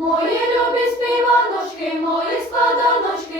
Мої любі співаночки, мої складаночки.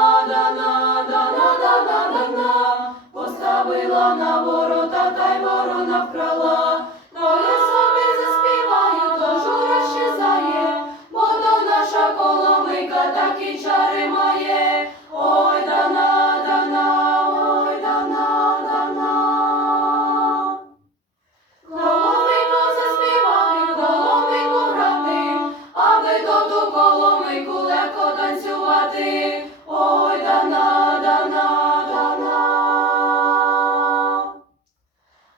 буду коломийку легко танцювати. Ой, дана, дана, дана.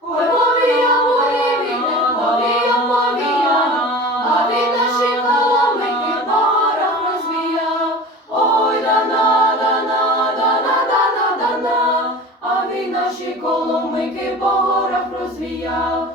Ой, повія, повія, повія, повія, а від наші коломийки пара розвія. Ой, дана, дана, дана, дана, дана, а від наші коломики по горах розвія.